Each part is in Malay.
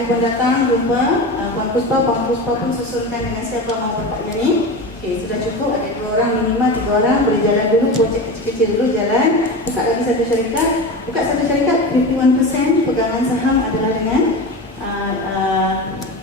hari pun datang jumpa Puan Puspa pun susulkan dengan siapa mau berpakaian ni. Okey, sudah cukup, ada 2 orang minimal 3 orang, boleh jalan dulu, projek kecil-kecil dulu jalan. Buka lagi satu syarikat, 51% pegangan saham adalah dengan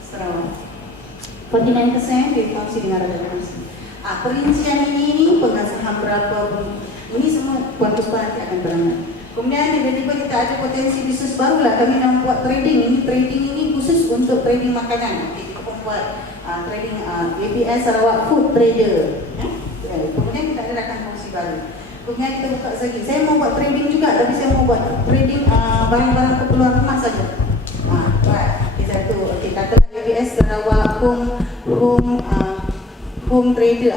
Sarawak. 49% dikongsi dengan Raja Kongsi. Perincian ini pegang saham berapa pun, ini semua Puan Puspa nanti akan beramal. Kemudian tiba-tiba kita ada potensi bisnes baru lah, kami nak buat trading. Trading ini khusus untuk trading makanan. Okay, kita pun buat trading ABS Sarawak Food Trader. Kemudian kita ada rakan kongsi baru. Kemudian kita buka lagi, saya mau buat trading juga, tapi saya mau buat trading barang-barang keperluan rumah saja. Satu, okay, katalah ABS Sarawak Home Trader.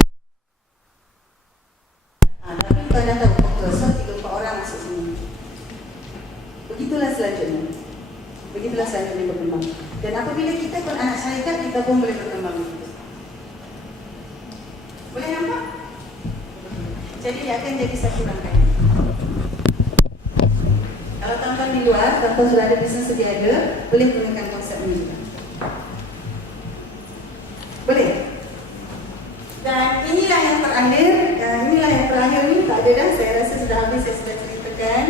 Tapi kita dah tahu, so 3-4 orang masuk sini. Begitulah selanjutnya berkembang. Dan apabila kita pun anak syarikat, kita pun boleh berkembang begitu. Boleh nampak? Jadi akan jadi satu rangkaian. Kalau tuan-tuan di luar, tuan-tuan sudah ada bisnes sedia ada, boleh gunakan konsep ini juga. Boleh? Dan inilah yang terakhir ni, tak ada dah, saya rasa sudah habis, saya sudah ceritakan.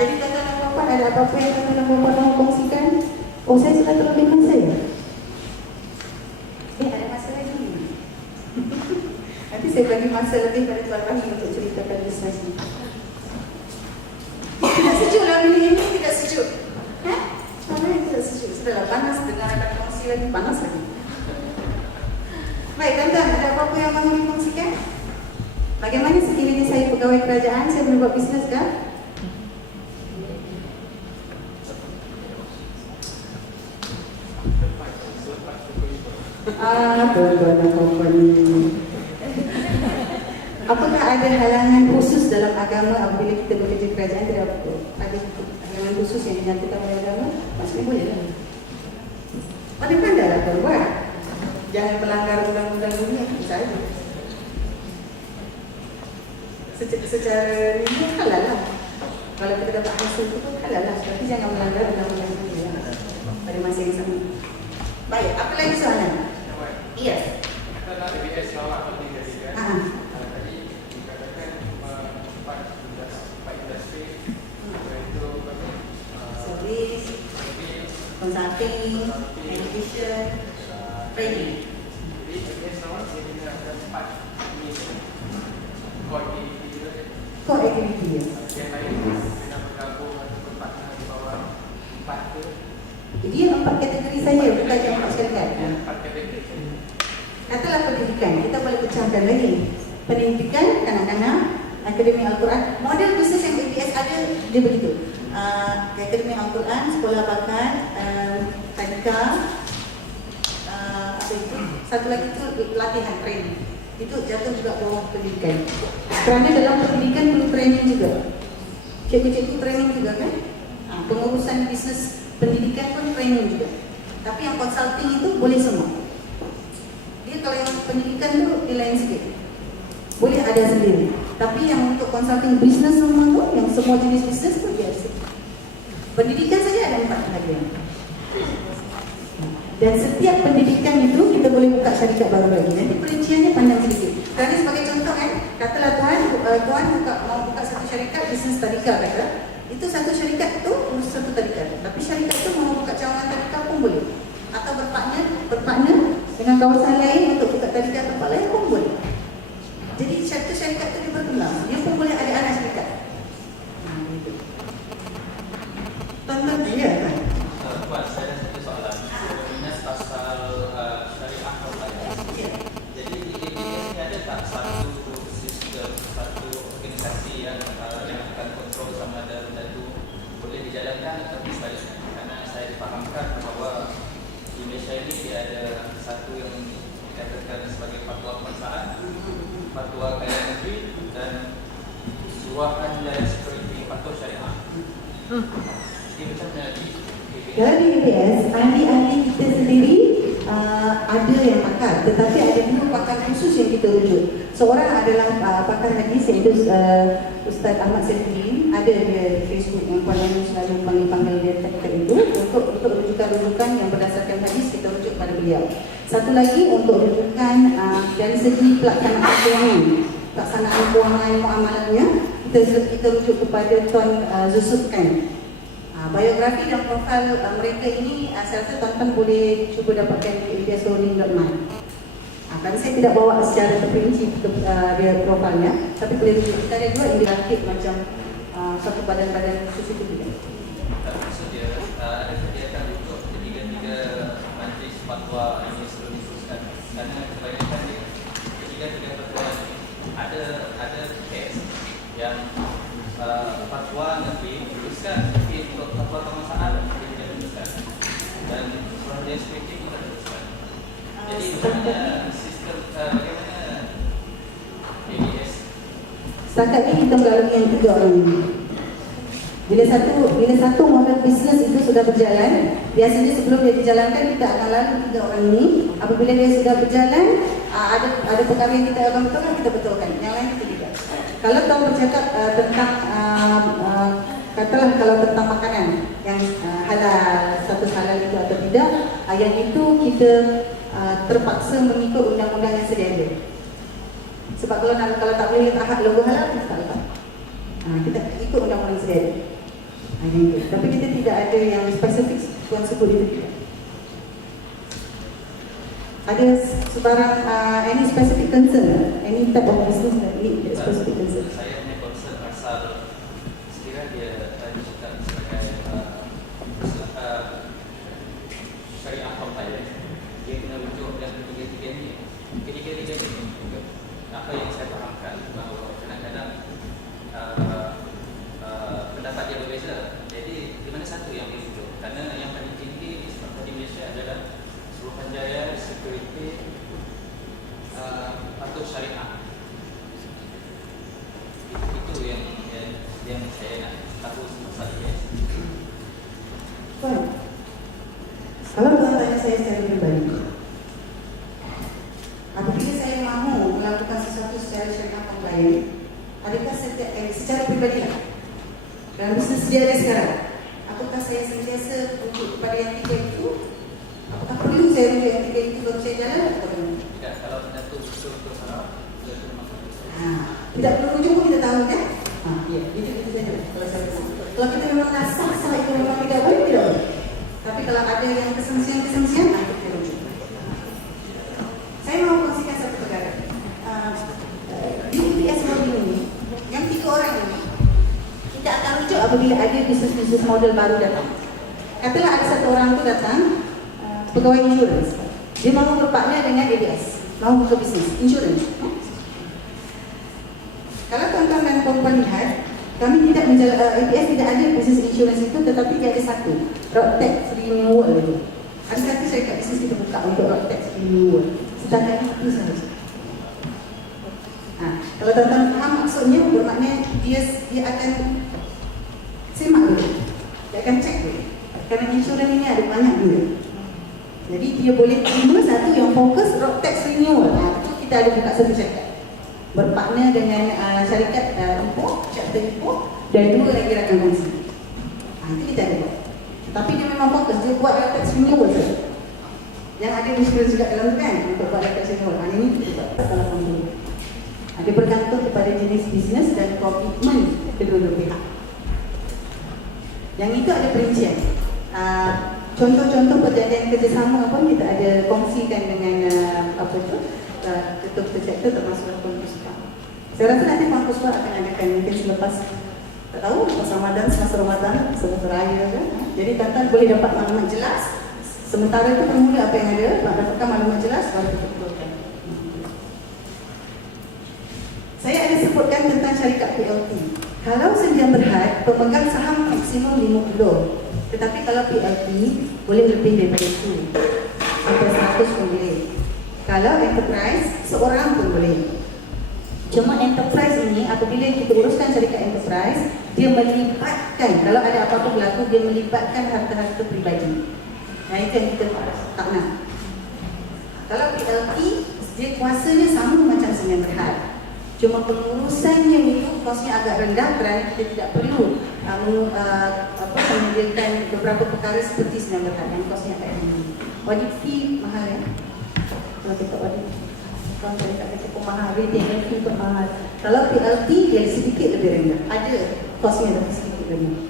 Jadi tuan-tuan dan puan-puan, ada apa-apa yang tuan-tuan dan puan-puan mahu kongsikan? Oh, saya sudah terlebih masa ya? Ada masa lagi. Nanti saya bagi masa lebih pada Tuan Rahim untuk ceritakan bisnes ini. Tidak sejuk lah bilik ini, tidak sejuk. Mana yang tidak sejuk? Sudahlah panas, dengar akan kongsi lagi, panas lagi. Baik, tuan-tuan, ada apa-apa yang mahu dikongsikan? Bagaimana sekiranya saya pegawai kerajaan, saya boleh buat bisnes kah? Tuan-tuan dan puan-puan, apakah ada halangan khusus dalam agama apabila kita bekerja kerajaan? Tidak apa. Ada halangan khusus yang dinyatakan oleh agama? Maksudnya boleh lah. Pandai-pandailah tuan buat. Jangan melanggar undang-undang dunia, saja. Secara ini halal lah. Kalau kita dapat hasil itu pun halal lah. Tapi jangan melanggar undang-undang dunia pada masa yang sama. Baik, apa lagi soalan? Iya. Katalah ABS Sarawak itu dijadikan. Tadi dikatakan 4 industri, iaitu servis, consulting, education, training. Jadi ABS Sarawak dia ada 4 ini core activity ya. Yang lain kena bergabung atau berpartner di bawah 4 tu. Jadi 4 kategori saja, bukan yang 4 syarikat. 4 kategori. Katalah pendidikan, kita boleh pecahkan lagi. Pendidikan kanak-kanak, Akademi Al-Quran. Model bisnes yang ABS ada, dia begitu. Akademi Al-Quran, sekolah bakat, tadika, apa itu? Satu lagi itu latihan training. Itu jatuh juga bawah pendidikan. Kerana dalam pendidikan perlu training juga. Cikgu-cikgu training juga kan? Pengurusan bisnes pendidikan pun training juga. Tapi yang consulting itu boleh semua. Dia kalau yang pendidikan tu dia lain sikit. Boleh ada sendiri. Tapi yang untuk consulting bisnes semua tu, yang semua jenis bisnes tu dia ada. Pendidikan saja ada 4 bahagian. Dan setiap pendidikan itu kita boleh buka syarikat baru lagi. Nanti perinciannya pandang sedikit. Kerana sebagai contoh kan, katalah tuan mau buka satu syarikat bisnes tadika kata. Itu satu syarikat tu urus satu tadika. Tapi syarikat tu mau buka cawangan tadika pun boleh. Atau berpartner dengan kawasan lain untuk buka tadika tempat lain pun boleh. Jadi satu syarikat tu dia berkembang. Dia pun boleh ada anak syarikat. Gitu. Tonton dia kan? Puan, saya ada satu soalan. Minus pasal syariah compliance. Jadi di ABS ini ada tak satu sistem, satu organisasi yang akan kontrol sama ada benda itu boleh dijalankan atau sebaliknya? Karena saya dipahamkan bahawa di Malaysia ini dia ada satu yang dikatakan sebagai fatwa kebangsaan, fatwa kaya negeri dan suruhan dari security fatwa syariah. Jadi macam mana di Dari ABS, ahli-ahli kita sendiri ada yang pakar, tetapi ada juga pakar khusus yang kita rujuk. Seorang adalah pakar hadis, iaitu Ustaz Ahmad Saifuddin. Ada dia di Facebook yang Puan Ayu selalu panggil dia ketika itu untuk rujukan rujukan yang berdasarkan hadis, kita rujuk pada beliau. Satu lagi untuk rujukan dari segi pelaksanaan kewangan muamalahnya, kita rujuk kepada Tuan Zusuf Khan. Biografi dan profil mereka ini saya rasa tuan-tuan boleh cuba dapatkan di absholding.my. Kan saya tidak bawa secara terperinci dia profilnya, tapi boleh rujuk. Kita ada juga yang dirakit macam satu badan-badan khusus itu juga. Maksud dia ada kegiatan untuk ketiga-tiga majlis fatwa ini sebelum diteruskan, karena kebanyakan dia ketiga-tiga fatwa ini ada kes yang fatwa nanti diteruskan, tapi untuk fatwa kemasaan dia tidak diteruskan, dan proses speaking tidak diteruskan. Jadi sebenarnya sistem bagaimana ABS? Setakat ini kita melalui yang 3 orang ini. Bila satu model bisnes itu sudah berjalan, biasanya sebelum dia dijalankan kita akan lalu 3 orang ini. Apabila dia sudah berjalan, ada perkara yang kita akan betulkan, kita betulkan. Yang lain kita tidak. Kalau tuan bercakap tentang katalah kalau tentang makanan yang halal, status halal itu atau tidak, yang itu kita terpaksa mengikut undang-undang yang sedia ada. Sebab kalau tak boleh letak logo halal, kita tak letak. Kita ikut undang-undang yang sedia ada. Tapi kita tidak ada yang spesifik tuan sebut itu tidak. Ada sebarang any specific concern, any type of business that need specific concern. Saya hanya concern asal sekiranya dia diciptakan sebagai syariah compliant, dia kena rujuk yang ketiga-tiga ni. Ketiga-tiga ni apa yang saya fahamkan bahawa kadang-kadang pendapat dia berbeza. Jadi di mana satu yang dirujuk? Karena yang paling tinggi di Malaysia adalah Suruhanjaya Security atau Syariah. Itu yang saya nak tahu pasal dia. Kalau tuan tanya saya secara pribadi, apabila saya mahu melakukan sesuatu secara syariah compliant, adakah secara pribadi lah dalam bisnes dia ada sekarang, apakah saya sentiasa rujuk kepada yang 3 itu? Apakah perlu saya rujuk yang 3 itu baru saya jalan atau bagaimana? Tidak, kalau benda tu betul-betul salah, betul masuk. Tidak perlu rujuk pun kita tahu kan? Ya, itu saja. Kalau kita memang sah itu memang tidak boleh, tidak boleh. Tapi kalau ada yang kesengsian, kita rujuk. Saya mau kongsikan satu perkara. Di UPS Holding ini, yang 3 orang ini, kita akan rujuk apabila ada bisnes model baru datang. Katalah ada satu orang tu datang, pegawai insurans. Dia mahu berpartner dengan ABS, mahu buka bisnes insurans. Kalau tuan-tuan dan puan-puan lihat, kami tidak ABS tidak ada bisnes insurans itu, tetapi dia ada satu, Roadtax Renewal itu. Ada satu syarikat bisnes kita buka untuk Roadtax Renewal. Setakat itu sahaja. Kalau tuan-tuan faham maksudnya, bermakna dia akan semak dulu, dia akan cek dulu. Kerana insurans ini ada banyak dulu. Jadi dia boleh terima satu yang fokus Roadtax Renewal. Itu kita ada buka satu syarikat, berpartner dengan syarikat import, chapter import, dan 2 lagi rakan kongsi. Itu kita ada buat. Tapi dia memang fokus, dia buat Roadtax Renewal saja. Yang ada insurans juga dalam tu kan, untuk buat Roadtax Renewal. Ini kita buat salah satu. Dia bergantung kepada jenis bisnes dan komitmen kedua-dua pihak. Yang itu ada perincian. Contoh-contoh perjanjian kerjasama pun kita ada kongsikan dengan ketua chapter termasuk Puan Puspa. Saya rasa nanti Puan Puspa akan adakan mungkin selepas, tak tahu, lepas Ramadan, semasa Ramadan, semasa raya kan. Jadi tuan-tuan boleh dapat maklumat jelas. Sementara itu permula apa yang ada, nak dapatkan maklumat jelas, baru kita betulkan. Saya ada sebutkan tentang syarikat PLT. Kalau Sdn Berhad, pemegang saham maksimum 50. Tetapi kalau PLT, boleh lebih daripada itu. Sampai 100 pun boleh. Kalau enterprise, seorang pun boleh. Cuma enterprise ini, apabila kita uruskan syarikat enterprise, dia melibatkan, kalau ada apa-apa berlaku, dia melibatkan harta-harta peribadi. Nah, itu yang kita tak nak. Kalau PLT, dia kuasanya sama macam Sdn Berhad. Cuma pengurusannya itu kosnya agak rendah kerana kita tidak perlu menyediakan beberapa perkara seperti Sdn Berhad yang kosnya Audit fee mahal ya. Kalau kita audit, kalau syarikat kata mahal, retainer fee pun mahal. Kalau PLT dia sedikit lebih rendah. Ada kosnya tapi sedikit rendah.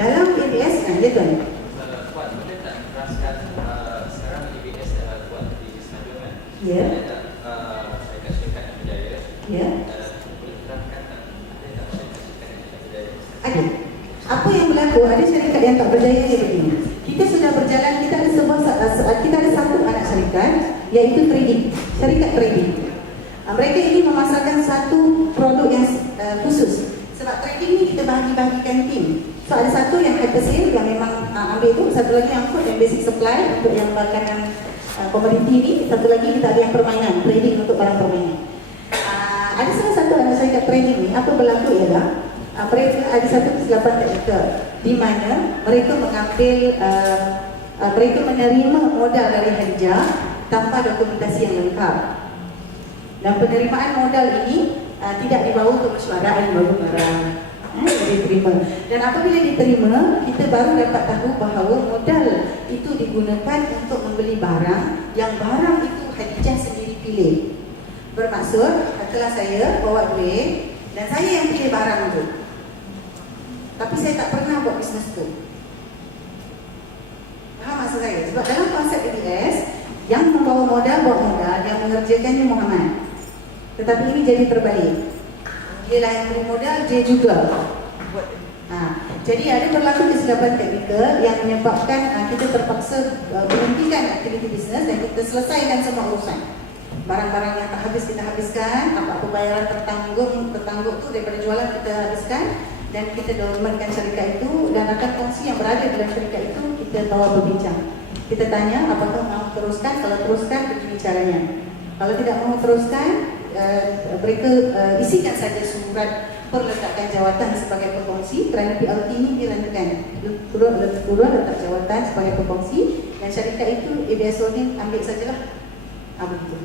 Dalam ABS kan, ya tuan? Puan, boleh tak teraskan sekarang EBS dah buat di Semenanjung kan? Ya. Ada tak syarikat-syarikat yang berjaya? Ya. Boleh terangkan tak? Ada tak syarikat-syarikat yang tidak berjaya? Ada. Apa yang berlaku? Ada syarikat yang tak berjaya dia begini. Kita sudah berjalan, kita ada satu anak syarikat, iaitu trading, syarikat trading. Mereka ini memasarkan satu produk yang khusus. Sebab trading ni kita bahagi-bahagikan tim. So ada satu yang hyper sale yang memang ambil itu, satu lagi yang food and basic supply untuk yang makanan komoditi ni, satu lagi kita ada yang permainan, trading untuk barang permainan. Ada salah satu anak syarikat trading ni, apa berlaku ialah mereka ada satu kesilapan teknikal di mana mereka mengambil mereka menerima modal dari Khadijah tanpa dokumentasi yang lengkap. Dan penerimaan modal ini tidak dibawa ke mesyuarat yang baru barang diterima. Dan apabila diterima, kita baru dapat tahu bahawa modal itu digunakan untuk membeli barang yang barang itu Khadijah sendiri pilih. Bermaksud, katalah saya bawa duit dan saya yang pilih barang itu, tapi saya tak pernah buat bisnes itu. Faham maksud saya? Sebab dalam konsep ABS, yang membawa modal, yang mengerjakannya Muhammad. Tetapi ini jadi terbaik. Dia lah yang beri modal, dia juga. Jadi ada berlaku kesilapan teknikal yang menyebabkan kita terpaksa berhentikan aktiviti bisnes dan kita selesaikan semua urusan. Barang-barang yang tak habis kita habiskan, apa-apa bayaran tertangguh tu daripada jualan kita habiskan, dan kita dokumentkan syarikat itu, dan rakan kongsi yang berada dalam syarikat itu kita bawa berbincang. Kita tanya apakah mahu teruskan, kalau teruskan begini caranya. Kalau tidak mahu teruskan, mereka isikan saja surat perletakan jawatan sebagai pekongsi kerana PLT ini direndakan. Turut letak jawatan sebagai pekongsi dan syarikat itu ABS Holding ambil sajalah. Begitu.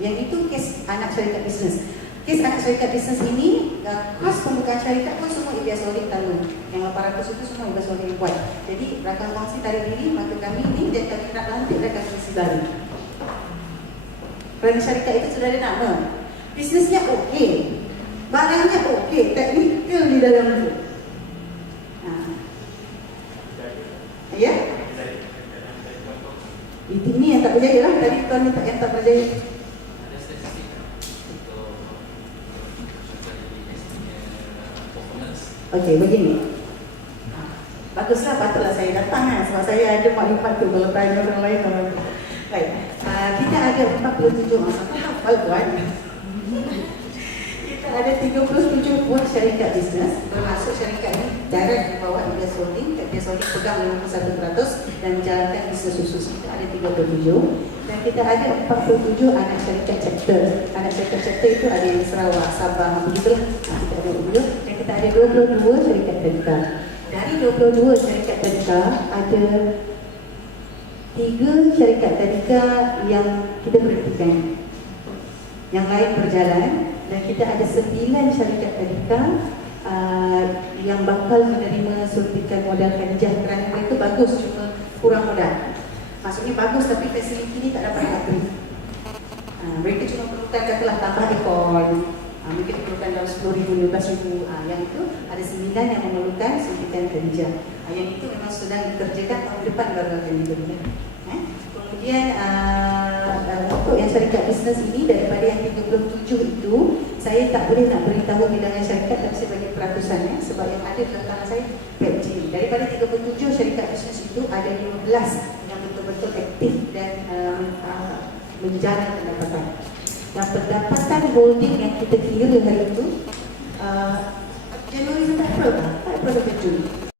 Yang itu kes anak syarikat bisnes. Kes anak syarikat bisnes ini, kos pembukaan syarikat pun semua ABS Holding tanggung. Yang 800 itu semua ABS Holding buat. Jadi rakan kongsi tarik diri, maka kami ini dan kami nak lantik rakan kongsi baru. Kerana syarikat itu sudah ada nama. Bisnesnya okey, barangnya okey, teknikal di dalam itu. Ya? Ini yang tak berjaya lah. Tadi tuan yang tak berjaya. Ada statistik untuk performance. Okey, begini. Baguslah, patutlah saya datang kan, sebab saya ada maklumat tu kalau tanya orang lain. Baik, kita ada 47 apa hafal tuan? Kita ada 37 buah syarikat bisnes, termasuk syarikat ini direct di bawah ABS Holding. ABS Holding pegang 51% dan menjalankan bisnes khusus. Kita ada 37 dan kita ada 47 anak syarikat chapter. Anak syarikat chapter itu ada di Sarawak, Sabah, begitulah. Kita ada 20 dan kita ada 22 syarikat tadika. Dari 22 syarikat tadika ada 3 syarikat tadika yang kita berhentikan, yang lain berjalan, dan kita ada 9 syarikat tadika yang bakal menerima suntikan modal Khadijah kerana mereka bagus, cuma kurang modal. Maksudnya bagus tapi fasiliti ni tak dapat upgrade. Mereka cuma perlukan katalah tambah aircon, mungkin perlukan dalam 10,000, 15,000. Yang itu ada 9 yang memerlukan suntikan Khadijah. Yang itu memang sedang dikerjakan tahun depan baru akan diberikan. Kemudian untuk yang syarikat bisnes ini, daripada yang 37 itu, saya tak boleh nak beritahu bilangan syarikat, tapi saya bagi peratusan sebab yang ada dalam tangan saya PLT. Daripada 37 syarikat bisnes itu, ada 15 yang betul-betul aktif dan menjaga pendapatan. Dan pendapatan holding yang kita kira hari itu Januari sampai April, April sampai Jun.